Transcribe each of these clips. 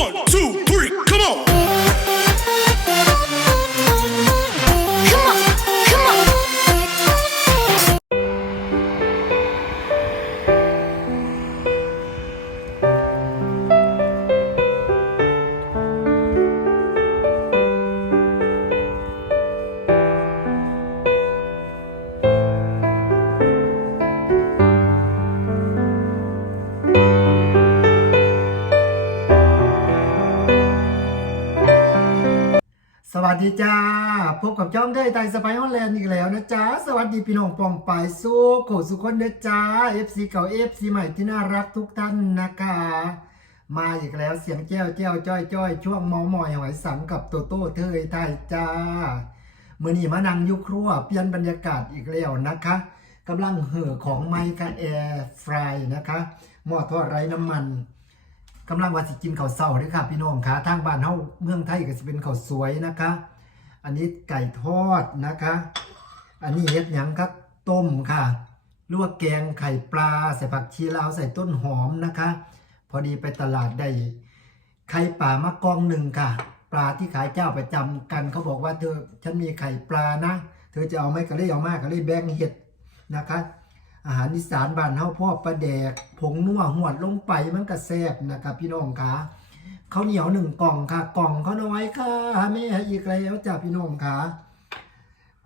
One, two, วัสดีจ้า พบกับจ้องเด้ยไทยสไปฮอลแลนด์อีกแล้วนะจ๊ะ สวัสดีพี่น้องปองปายสู้โขสุคนเด้อจ้า FC เก่า FC ใหม่ที่น่ารักทุกท่านนะคะ มาอีกแล้วเสียงแจ้วแจ้วจ้อยจ้อยช่วงมอมอยหอยสังกับโตโต้เทยไทยจ้าเมื่อนี้มานั่งยุครัวเปลี่ยนบรรยากาศอีกแล้วนะคะกำลังเห่อของไมค์กับแอร์ฟรายนะคะหม้อทอดไร้น้ำมัน กำลังว่าสิกินข้าวเช้าเด้อค่ะพี่น้องค่ะทางบ้านเฮาเมืองไทยก็สิเป็นข้าวสวยนะคะ อันนี้ไก่ทอดนะคะ อันนี้เฮ็ดหยังครับต้มค่ะลวกแกงไข่ปลา ใส่ผักชีลาวใส่ต้นหอมนะคะ พอดีไปตลาดได้ไข่ปลามากองหนึ่งค่ะ ปลาที่ขายเจ้าประจำกันเขาบอกว่าเธอฉันมีไข่ปลานะ เธอจะเอาไหมก็เลยเอามากก็เลยแบ่งเห็ดนะคะ อาหารอีสานบ้านเฮาพ่อปลาแดก ผงนัวหวดลงไปมันก็แซ่บนะครับพี่น้องค่ะข้าวเหนียวหนึ่งกล่องค่ะ กล่องเขาน้อยค่ะแม่อีกแล้วจ้าพี่น้องคะ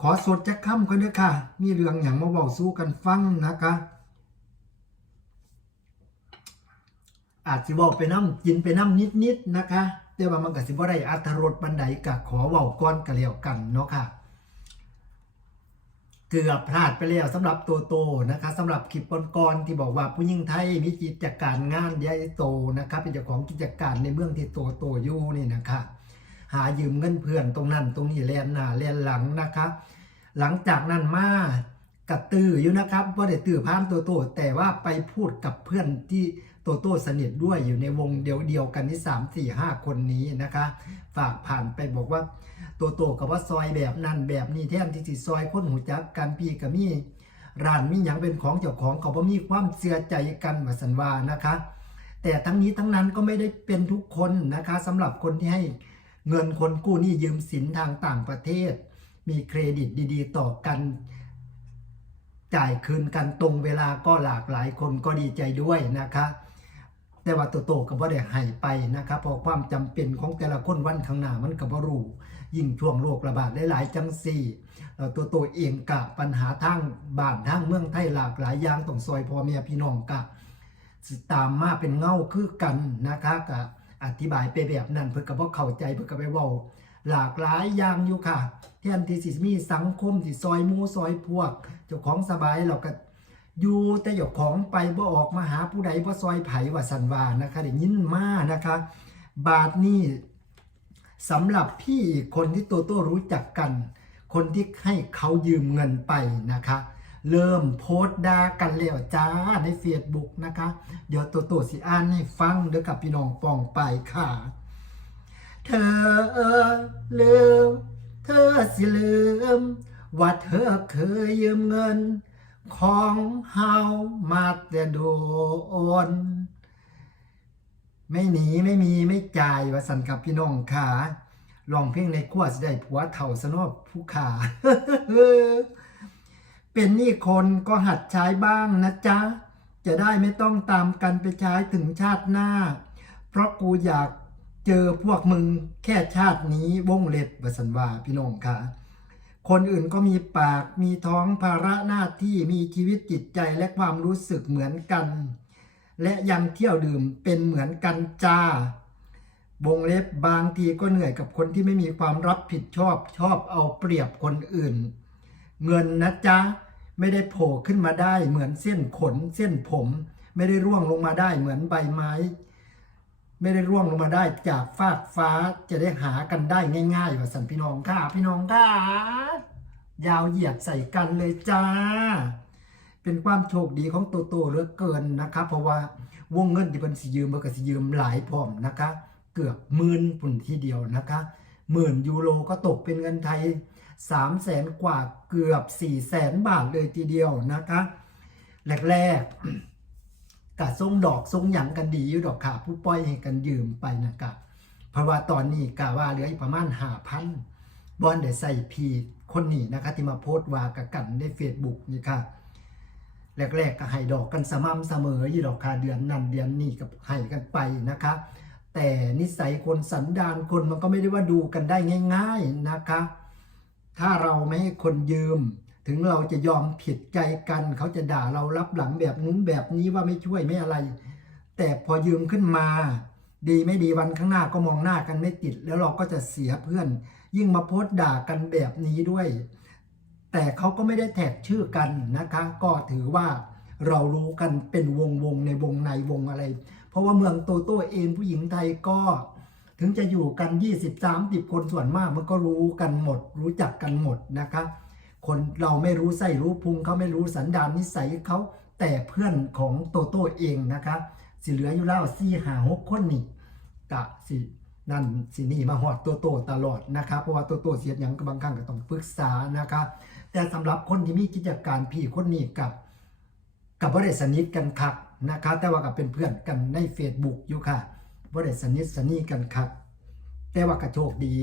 ขอสดจะค่ำกันด้วยค่ะ มีเรื่องอย่างมาบอกสู้กันฟังนะคะ อาจสิบอกไปน้ำกินไปน้ำนิดๆนะคะแต่ว่ามันก็สิบ่ได้อัตรสบันไดกะขอเว้าก้อนกันแล้วกันเนาะค่ะ เกือบพลาดไปแล้วสำหรับตัวโตนะคะสำหรับคลิปก่อนๆที่บอกว่าผู้หญิงไทยมีกิจการงานใหญ่โตนะครับเป็นเจ้าของกิจการในเมืองที่โตโตอยู่นี่นะคะหายืมเงินเพื่อนตรงนั้นตรงนี้แลนหน้าแลนหลังนะคะหลังจากนั้นมากระตืออยู่นะครับว่าได้ตื่อพานตัวโตแต่ว่าไปพูดกับเพื่อนที่โตโตสนิทด้วยอยู่ในวงเดียวเดียวกันที่3 4 5คนนี้นะคะ ฝากผ่านไปบอกว่า ตัวโตกับว่าซอยแบบนั้นแบบนี้แทนที่สิซอยคนหูจักกันพี่กับมีร้านมีหยังเป็นของเจ้าของเขาบ่มีความเชื่อใจกันว่าสันวานะคะ แต่ทั้งนี้ทั้งนั้นก็ไม่ได้เป็นทุกคนนะคะสำหรับคนที่ให้เงินคนกู้นี้ยืมสินทางต่างประเทศ มีเครดิตดี ๆ ต่อกัน จ่ายคืนกันตรงเวลาก็หลากหลายคนก็ดีใจด้วยนะคะแต่ว่าตัวโตก็บ่ได้ให้ไปนะครับเพราะความจำเป็นของแต่ละคนวันข้างหน้ามันก็บ่รู้ ยิ่งช่วงโรคระบาดหลายๆจังสี่เราตัวเองกะปัญหาทางบ้านทางเมืองไทยหลากหลายอย่างต้องซอยพ่อแม่พี่น้องกะตามมาเป็นเงาคือกันนะคะกะอธิบายไปแบบนั้นเพื่อกับว่าเข้าใจเพื่อกับไปเว้าหลากหลายอย่างอยู่ค่ะแทนที่สิมีสังคมที่ซอยมู่ซอยพวก เจ้าของสบายเราก็อยู่แต่เจ้าของไปบ่ออกมาหาผู้ใดบ่ซอยไผ่ว่าสันวานะคะได้ยินมานะคะ บาทนี้ สำหรับพี่คนที่โตโต้รู้จักกัน คนที่ให้เขายืมเงินไปนะคะ เริ่มโพสต์ด่ากันแล้วจ้าใน Facebook นะคะ เดี๋ยวโตโต้สิอ่านให้ฟังเด้อกับพี่น้องปองไปค่ะ เธอลืม เธอสิลืม ว่าเธอเคยยืมเงิน ของเฮามาแต่โดน ไม่หนีไม่มีไม่จ่ายว่าสันกับพี่น้องขาลองเพลงในขั้วสิได้ผัวเถ่าสนอบผู้ขาเป็นนี่คนก็หัดใช้บ้างนะจ๊ะ จะได้ไม่ต้องตามกันไปใช้ถึงชาติหน้า เพราะกูอยากเจอพวกมึงแค่ชาตินี้วงเล็บวสันว่าพี่น้องค่ะ คนอื่นก็มีปากมีท้องภาระหน้าที่มีชีวิตจิตใจและความรู้สึกเหมือนกัน และยังเที่ยวดื่มเป็นเหมือนกันจ้าวงเล็บบางทีก็เหนื่อยกับคนที่ไม่มีความรับผิดชอบชอบเอาเปรียบคนอื่น เงินนะจ๊ะไม่ได้โผล่ขึ้นมาได้เหมือนเส้นขนเส้นผม ไม่ได้ร่วงลงมาได้เหมือนใบไม้ ไม่ได้ร่วงลงมาได้จากฟากฟ้าจะได้หากันได้ง่ายๆว่าสันพี่น้องค่ะพี่น้องค่ะยาวเหยียดใส่กันเลยจ้า เป็นความโชคดีของโตโตเหลือเกินนะคะ เพราะว่าวงเงินที่เพิ่นสิยืมมันก็สิยืมหลายพร้อมนะคะ เกือบหมื่นปุ่นทีเดียวนะคะหมื่นยูโรก็ตกเป็นเงินไทย3 0 0แสนกว่าเกือบ4 0 0แสนบาทเลยทีเดียวนะคะแรกๆกะส่งดอกส่งหยังกันดีอยู่ดอกค่ะ ผู้ปล่อยให้กันยืมไปนะคะเพราะว่าตอนนี้กะว่าเหลืออีกประมาณห้าพันบอนได้ใส่พีคนนี้นะคะ ที่มาโพสต์ว่ากับกันใน Facebook นี่ค่ะ แรกๆก็ให้ดอกกันสม่ำเสมออยู่ดอกค่ะเดือนนั้นเดือนนี้กับให้กันไปนะคะ แต่นิสัยคนสันดานคนมันก็ไม่ได้ว่าดูกันได้ง่าย ๆนะคะ ถ้าเราไม่ให้คนยืม ถึงเราจะยอมผิดใจกัน เขาจะด่าเรารับหลังแบบนู้นแบบนี้ว่าไม่ช่วยไม่อะไร แต่พอยืมขึ้นมา ดีไม่ดีวันข้างหน้าก็มองหน้ากันไม่ติด แล้วเราก็จะเสียเพื่อน ยิ่งมาโพสต์ด่ากันแบบนี้ด้วย แต่เขาก็ไม่ได้แท็กชื่อกันนะคะ ก็ถือว่าเรารู้กันเป็นวงวงในวงในวงอะไร เพราะว่าเมืองโตโต้เองผู้หญิงไทยก็ ถึงจะอยู่กัน 20-30 คนส่วนมากมันก็รู้กันหมด รู้จักกันหมดนะคะ คนเราไม่รู้ไส้รู้พุงเขาไม่รู้สันดานนิสัยเขาแต่เพื่อนของโตโต้เองนะคะสิเหลืออยู่แล้วสี่หาหกคนนี่กะสินั่นสินี่มาหอดตัวโตตลอดนะคะเพราะว่าตัวโตเสียอย่างก็บางครั้งก็ต้องปรึกษานะคะ แต่สำหรับคนที่มีกิจการพี่คนนี้กับกับบ่ได้สนิทกันคักนะคะแต่ว่ากับเป็นเพื่อนกันใน Facebook อยู่ค่ะบ่ได้สนิทสนิทกันคักแต่ว่าก็โชคดี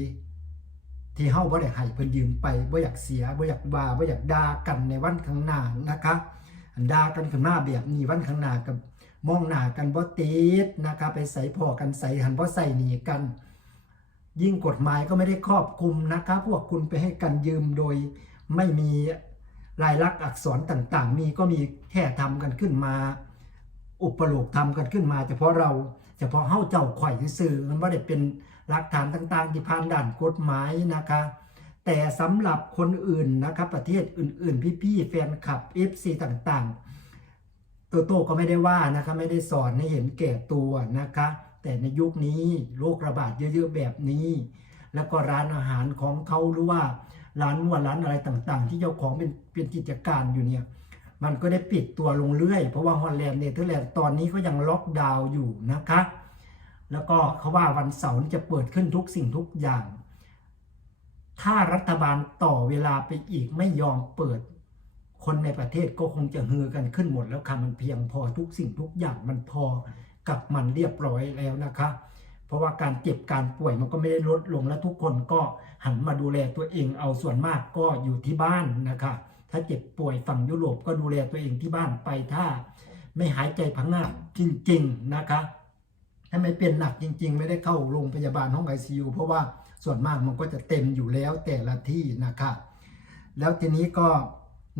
ที่เฮาบ่ได้ให้เพิ่นยืมไปบ่อยากเสียบ่อยากว่าบ่อยากด่ากันในวันข้างหน้านะคะด่ากันขึ้นมาแบบนี้วันข้างหน้ากับมองหน้ากันบ่ติดนะคะไปใส่พ่อกันใส่หันบ่ใส่หนีกัน ยิ่งกฎหมายก็ไม่ได้ครอบคลุมนะคะ พวกคุณไปให้กันยืมโดย ไม่มีลายลักษณ์อักษรต่างๆ มีก็มีแค่ทำกันขึ้นมา อุปโลกทำกันขึ้นมา เฉพาะเราเฉพาะเฮ้าเจ้าขวัยสื่อมันไม่ได้เป็นหลักฐานต่างๆ ที่ผ่านด่านกฎหมายนะคะ แต่สำหรับคนอื่นนะครับประเทศอื่นๆ พี่ๆแฟนคลับ FC ต่างๆ โตโต้ก็ไม่ได้ว่านะคะไม่ได้สอนให้เห็นแก่ตัวนะคะ แต่ในยุคนี้โรคระบาดเยอะๆแบบนี้ แล้วก็ร้านอาหารของเขาหรือว่า ร้านนวดร้านอะไรต่างๆ ที่เจ้าของเป็นเป็นกิจการอยู่เนี่ย มันก็ได้ปิดตัวลงเรื่อย เพราะว่าฮอลแลนด์เนเธอร์แลนด์ตอนนี้ก็ยังล็อกดาวน์อยู่นะคะ แล้วก็เขาว่าวันเสาร์จะเปิดขึ้นทุกสิ่งทุกอย่าง ถ้ารัฐบาลต่อเวลาไปอีกไม่ยอมเปิด คนในประเทศก็คงจะฮือกันขึ้นหมดแล้วค่ะมันเพียงพอทุกสิ่งทุกอย่างมันพอกับมันเรียบร้อยแล้วนะคะ เพราะว่าการเจ็บการป่วยมันก็ไม่ได้ลดลงและทุกคนก็หันมาดูแลตัวเองเอาส่วนมากก็อยู่ที่บ้านนะคะถ้าเจ็บป่วยฝั่งยุโรปก็ดูแลตัวเองที่บ้านไปถ้า ไม่หายใจพังงาบจริง ๆนะคะ ถ้าไม่เป็นหนักจริง ๆ ไม่ได้เข้าโรงพยาบาลห้องไอซียูเพราะว่าส่วนมากมันก็จะเต็มอยู่แล้วแต่ละที่นะคะ แล้วทีนี้ก็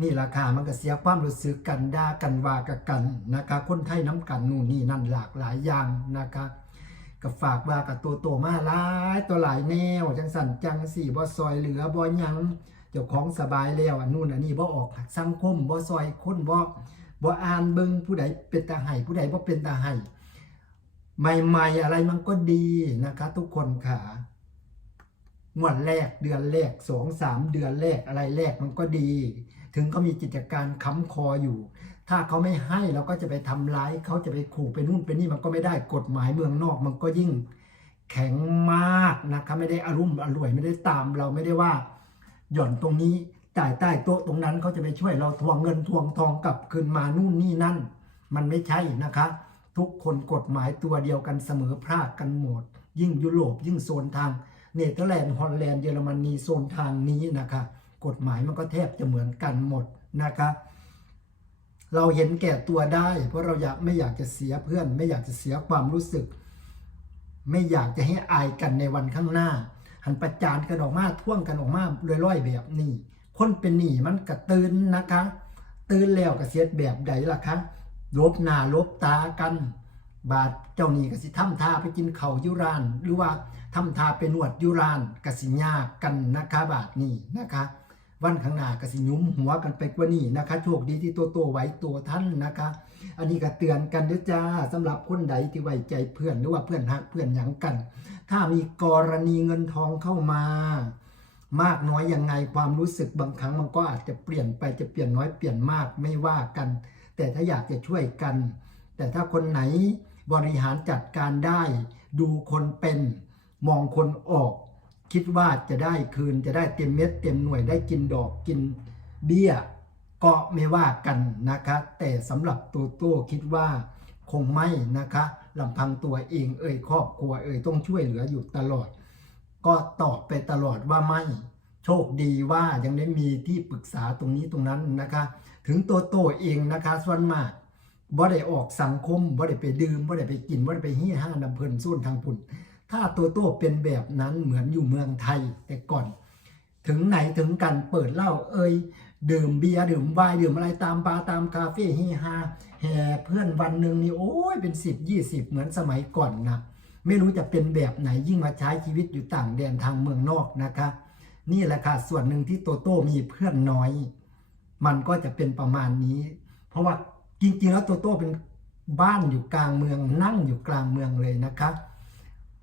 นี่ราคามันก็เสียความรู้สึกกันด่ากันว่ากับกันนะคะ คนไทยน้ำกันนู่นนี่นั่นหลากหลายอย่างนะคะ ก็ฝากว่ากับตัวโตมาหลายตัวหลายแนว จังสันจังสี่บ่ซอยเหลือบ่หยังเจ้าของสบายแล้วอันนู่นอันนี้บ่ออกสังคมบ่ซอยคนบ่บ่อ่านเบิงผู้ใดเป็นตาให้ผู้ใดบ่เป็นตาให้ใหม่ๆอะไรมันก็ดีนะคะ ทุกคนค่ะงวดแรกเดือนแรกสองสามเดือนแรกอะไรแรกมันก็ดี ถึงเขามีกิจการค้ำคออยู่ ถ้าเขาไม่ให้เราก็จะไปทำร้ายเขาจะไปขู่ไปนู่นไปนี่มันก็ไม่ได้กฎหมายเมืองนอก มันก็ยิ่งแข็งมากนะคะไม่ได้อารุ่มอร่วยไม่ได้ตามเราไม่ได้ว่า หย่อนตรงนี้จ่ายใต้โต๊ะตรงนั้นเขาจะไปช่วยเราทวงเงินทวงทองกลับคืนมานู่นนี่นั่น มันไม่ใช่นะคะ ทุกคนกฎหมายตัวเดียวกันเสมอภาคกันหมด ยิ่งยุโรปยิ่งโซนทางเนเธอร์แลนด์ฮอลแลนด์เยอรมนีโซนทางนี้นะคะ กฎหมายมันก็แทบจะเหมือนกันหมดนะคะ เราเห็นแก่ตัวได้ เพราะเราอยากไม่อยากจะเสียเพื่อน ไม่อยากจะเสียความรู้สึก ไม่อยากจะให้อายกันในวันข้างหน้า หันประจานกันออกมาท่วงกันออกมาลอยๆแบบนี้คนเป็นหนี้มันกระตื่นนะคะ ตื่นแล้วกระเสียดแบบใดล่ะคะลบหน้าลบตากัน บาดเจ้าหนี้ก็สิทำท่าไปกินเขายุราน หรือว่าทำท่าไปนวดยุรานกสิยากกันนะคะ บาดนี้นะคะ วันข้างหน้าก็สิยุ้มหัวกันไปกว่านี้นะคะ โชคดีที่ตัวโตไว้ตัวท่านนะคะ อันนี้ก็เตือนกันด้วยจ้าสำหรับคนใดที่ไว้ใจเพื่อนหรือว่าเพื่อนหักเพื่อนหยังกัน ถ้ามีกรณีเงินทองเข้ามามากน้อยยังไงความรู้สึกบางครั้งมันก็อาจจะเปลี่ยนไปจะเปลี่ยนน้อยเปลี่ยนมากไม่ว่ากัน แต่ถ้าอยากจะช่วยกัน แต่ถ้าคนไหนบริหารจัดการได้ ดูคนเป็น มองคนออก คิดว่าจะได้คืนจะได้เต็มเม็ดเต็มหน่วยได้กินดอกกินเบี้ย ก็ไม่ว่ากันนะคะ แต่สำหรับตัวโต้คิดว่าคงไม่นะคะลำพังตัวเองเอ่ยครอบครัวเอ่ยต้องช่วยเหลืออยู่ตลอด ก็ตอบไปตลอดว่าไม่ โชคดีว่ายังได้มีที่ปรึกษาตรงนี้ตรงนั้นนะคะ ถึงตัวโตเองนะคะส่วนมากบ่ได้ออกสังคมบ่ได้ไปดื่มบ่ได้ไปกินบ่ได้ไปเฮี้ห้างนำเพลินส่วนทางพุ่น ถ้าตัวโตเป็นแบบนั้นเหมือนอยู่เมืองไทยแต่ก่อน ถึงไหนถึงกันเปิดเหล้าเอ่ยดื่มเบียร์ดื่มไวน์ดื่มอะไรตามบาร์ตามคาเฟ่เฮฮาแห่เพื่อนวันหนึ่งนี่โอ้ยเป็น10 20เหมือนสมัยก่อนนะไม่รู้จะเป็นแบบไหนยิ่งมาใช้ชีวิตอยู่ต่างแดนทางเมืองนอกนะคะ นี่แหละค่ะส่วนหนึ่งที่โตโต้มีเพื่อนน้อย มันก็จะเป็นประมาณนี้ เพราะว่าจริงๆแล้วโตโต้เป็นบ้านอยู่กลางเมืองนั่งอยู่กลางเมืองเลยนะคะ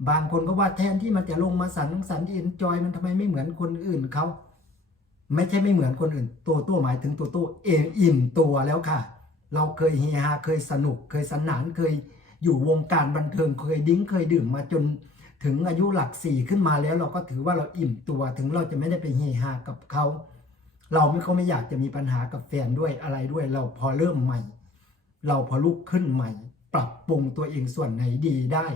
บางคนก็ว่าแทนที่มันจะลงมาสันสันที่เอ็นจอยมันทำไมไม่เหมือนคนอื่นเขาไม่ใช่ไม่เหมือนคนอื่น โตโต้หมายถึงโตโต้เออิ่มตัวแล้วค่ะ เราเคยเฮฮาเคยสนุก เคยสนานเคยอยู่วงการบันเทิงเคยดิ้งเคยดื่มมาจนถึงอายุหลักสี่ขึ้นมาแล้วเราก็ถือว่าเราอิ่มตัวถึงเราจะไม่ได้ไปเฮฮากับเขา เราไม่เขาไม่อยากจะมีปัญหากับแฟนด้วยอะไรด้วย เราพอเริ่มใหม่ เราพอลุกขึ้นใหม่ ปรับปรุงตัวเองส่วนไหนดีได้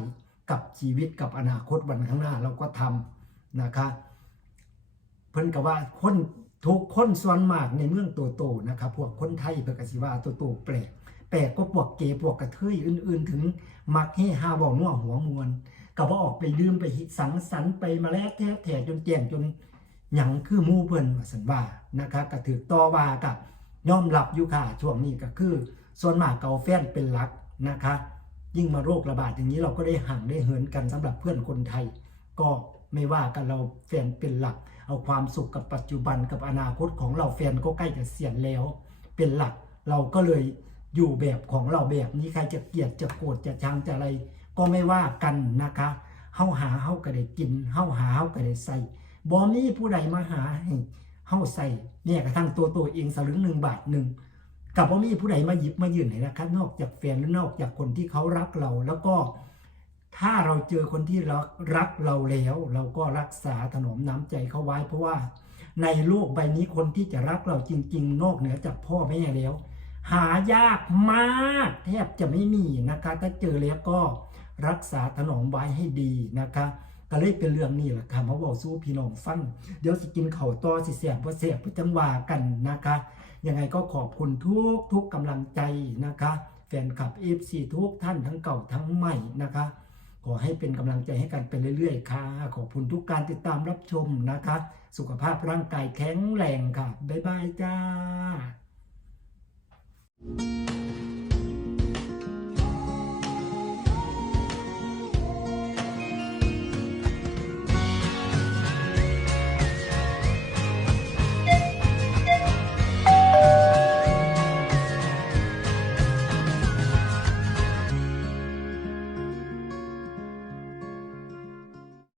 กับชีวิตกับอนาคตวันข้างหน้าเราก็ทำนะคะเพิ่นกับว่าคนทุกคนส่วนมากในเมืองตัวโตนะครับพวกคนไทยเพิ่นก็สิว่าตัวโตแปลกแปลกก็พวกเกย์พวกกระเทยอื่น ๆ ถึงมักเฮฮาเว้านัวหัวมวนก็บ่ออกไปดื่มไปสังสรรค์ไปมาแล้วแท้แท้จนแจ้งจนหยังคือมู่เพิ่นว่าซั่นว่านะคะก็ถือต่อว่ากับยอมรับอยู่ค่ะช่วงนี้ก็คือ ส่วนมากเกาแฟนเป็นหลักนะคะ ยิ่งมาโรคระบาดอย่างนี้เราก็ได้ห่างได้เหินกันสำหรับเพื่อนคนไทย ก็ไม่ว่ากันเราแฟนเป็นหลัก เอาความสุขกับปัจจุบันกับอนาคตของเราแฟนก็ใกล้จะเสียนแล้ว เป็นหลักเราก็เลยอยู่แบบของเราแบบนี้ใครจะเกลียดจะโกรธจะชังจะอะไร ก็ไม่ว่ากันนะคะเฮาหาเฮาก็ได้กินเฮาหาเฮาก็ได้ใส่บ่มีผู้ใดมาหาให้เฮาใส่เนี่ยกระทั่งตัวตัวเองสลึงหนึ่งบาทหนึ่ง กับว่ามีผู้ใดมาหยิบมายื่นให้นะครับ นอกจากแฟนหรือนอกจากคนที่เขารักเรา แล้วก็ถ้าเราเจอคนที่รักรักเราแล้ว เราก็รักษาถนอมน้ำใจเขาไว้ เพราะว่าในโลกใบนี้คนที่จะรักเราจริง ๆ นอกเหนือจากพ่อแม่แล้ว หายากมาก แทบจะไม่มีนะคะ ถ้าเจอแล้วก็รักษาถนอมไว้ให้ดีนะคะก็เลยเป็นเรื่องนี้แหละค่ะมาบอกสู้พี่น้องฟัง เดี๋ยวสิกินเข่าต่อสิเสียบว่าเสียบจังหว่ากันนะคะ ยังไงก็ขอบคุณทุกทุกกำลังใจนะคะแฟนคลับ FC ทุกท่านทั้งเก่าทั้งใหม่นะคะ ขอให้เป็นกำลังใจให้กันไปเรื่อยๆค่ะ ขอบคุณทุกการติดตามรับชมนะคะ สุขภาพร่างกายแข็งแรงค่ะ บ๊ายบายจ้า